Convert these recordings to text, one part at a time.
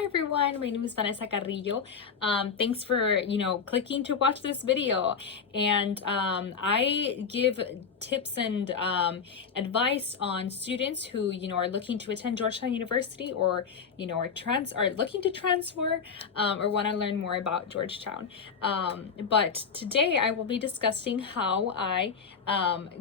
Hi everyone, my name is Vanessa Carrillo. Thanks for, clicking to watch this video. And I give tips and advice on students who, are looking to attend Georgetown University or, are looking to transfer or want to learn more about Georgetown. But today I will be discussing how I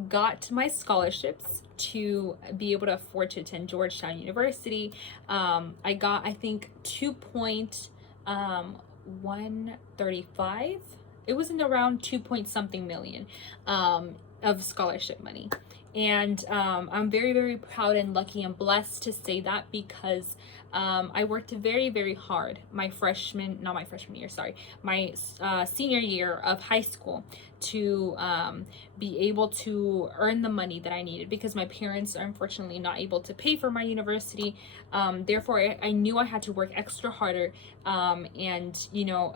got my scholarships to be able to afford to attend Georgetown University. I got, I think, 2.135. It was in around 2 point something million of scholarship money. And I'm very, very proud and lucky and blessed to say that because I worked very, very hard my senior year of high school to be able to earn the money that I needed because my parents are unfortunately not able to pay for my university. Therefore, I knew I had to work extra harder. And,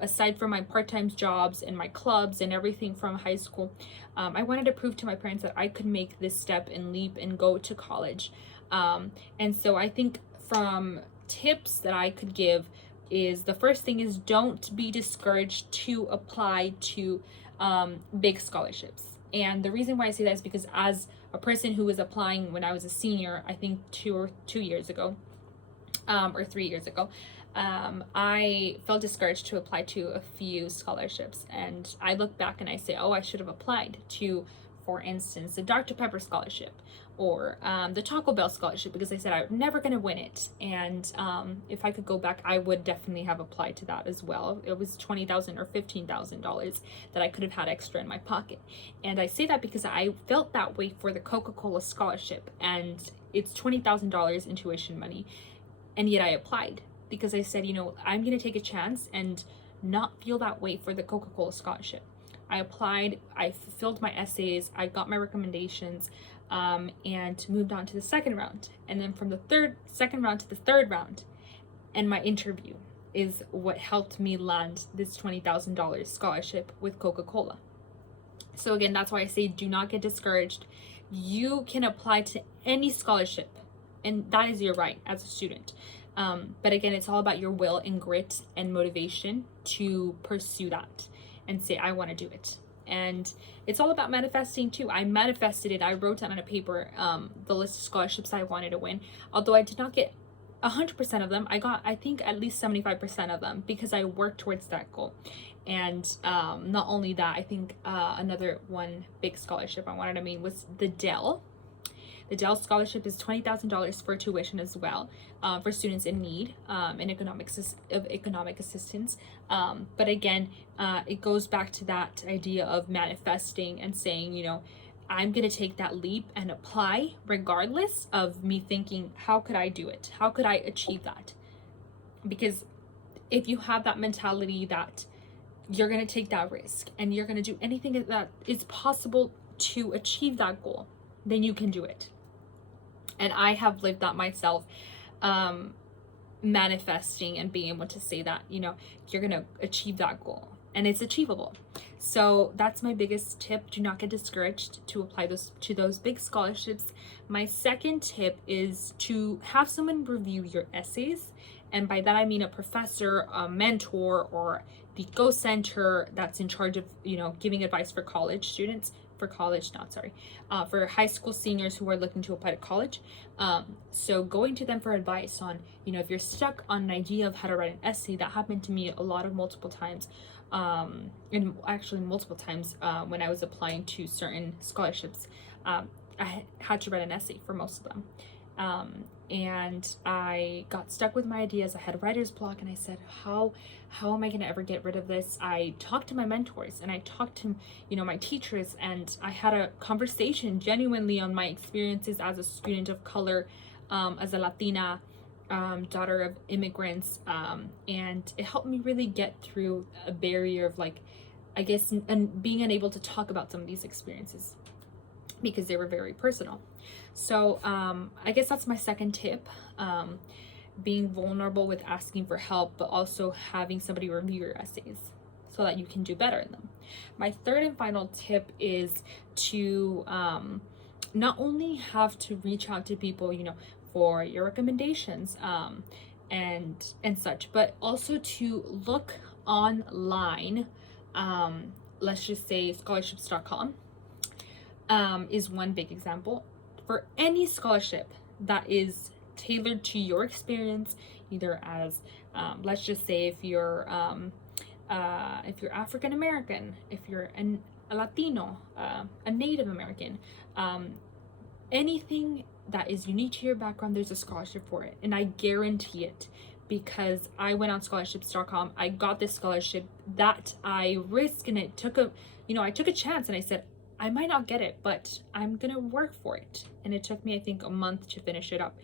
aside from my part-time jobs and my clubs and everything from high school, I wanted to prove to my parents that I could make this step and leap and go to college. And so I think from tips that I could give is the first thing is don't be discouraged to apply to big scholarships. And the reason why I say that is because as a person who was applying when I was a senior, I think 2 years ago, or 3 years ago, I felt discouraged to apply to a few scholarships. And I look back and I say, oh, I should have applied to, for instance, the Dr. Pepper scholarship or the Taco Bell scholarship, because I said I'm never going to win it. And if I could go back, I would definitely have applied to that as well. It was $20,000 or $15,000 that I could have had extra in my pocket. And I say that because I felt that way for the Coca-Cola scholarship, and it's $20,000 in tuition money. And yet I applied because I said, I'm going to take a chance and not feel that way for the Coca-Cola scholarship. I applied, I fulfilled my essays, I got my recommendations, and moved on to the second round. And then from the second round to the third round, and my interview is what helped me land this $20,000 scholarship with Coca-Cola. So again, that's why I say do not get discouraged. You can apply to any scholarship, and that is your right as a student. But again, it's all about your will and grit and motivation to pursue that and say, I want to do it. And it's all about manifesting too. I manifested it. I wrote down on a paper the list of scholarships I wanted to win. Although I did not get 100% of them, I got, I think, at least 75% of them because I worked towards that goal. And not only that, I think another one big scholarship I wanted to win was the Dell. The Dell scholarship is $20,000 for tuition as well, for students in need and economic assistance. But again, it goes back to that idea of manifesting and saying, I'm going to take that leap and apply regardless of me thinking, how could I do it? How could I achieve that? Because if you have that mentality that you're going to take that risk and you're going to do anything that is possible to achieve that goal, then you can do it. And I have lived that myself, manifesting and being able to say that, you're going to achieve that goal and it's achievable. So that's my biggest tip. Do not get discouraged to apply to those big scholarships. My second tip is to have someone review your essays. And by that, I mean a professor, a mentor, or the Go Center that's in charge of, giving advice for college students. For high school seniors who are looking to apply to college. So going to them for advice on, if you're stuck on an idea of how to write an essay. That happened to me multiple times when I was applying to certain scholarships. I had to write an essay for most of them. And I got stuck with my ideas. I had writer's block, and I said, how am I going to ever get rid of this? I talked to my mentors and I talked to, my teachers, and I had a conversation genuinely on my experiences as a student of color, as a Latina, daughter of immigrants. And it helped me really get through a barrier of and being unable to talk about some of these experiences because they were very personal. So I guess that's my second tip, being vulnerable with asking for help, but also having somebody review your essays so that you can do better in them. My third and final tip is to not only have to reach out to people, for your recommendations and such, but also to look online. Let's just say scholarships.com is one big example for any scholarship that is tailored to your experience, either as let's just say if you're African American, if you're a Latino, a Native American, anything that is unique to your background, there's a scholarship for it. And I guarantee it, because I went on scholarships.com. I got this scholarship that I risked, and it took I took a chance, and I said, I might not get it, but I'm gonna work for it. And it took me, I think, a month to finish it up.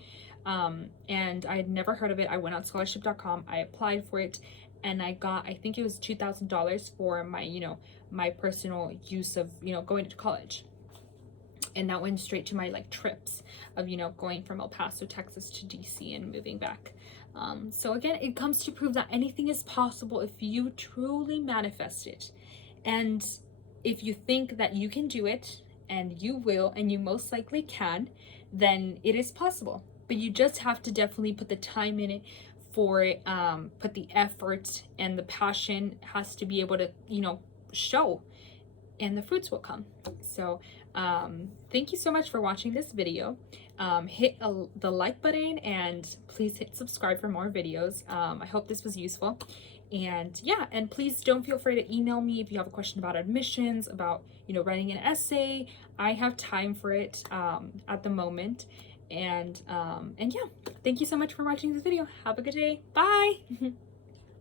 And I had never heard of it. I went on scholarship.com, I applied for it, and I got, I think it was $2,000 for my, my personal use of, going to college. And that went straight to my like trips of, going from El Paso, Texas to DC and moving back. So again, it comes to prove that anything is possible if you truly manifest it. And if you think that you can do it, and you will, and you most likely can, then it is possible. But you just have to definitely put the time in it for it, put the effort, and the passion has to be able to, show, and the fruits will come. So thank you so much for watching this video. Hit the like button, and please hit subscribe for more videos. I hope this was useful. And yeah, and please don't feel afraid to email me if you have a question about admissions, about, writing an essay. I have time for it at the moment. And yeah, thank you so much for watching this video. Have a good day. Bye.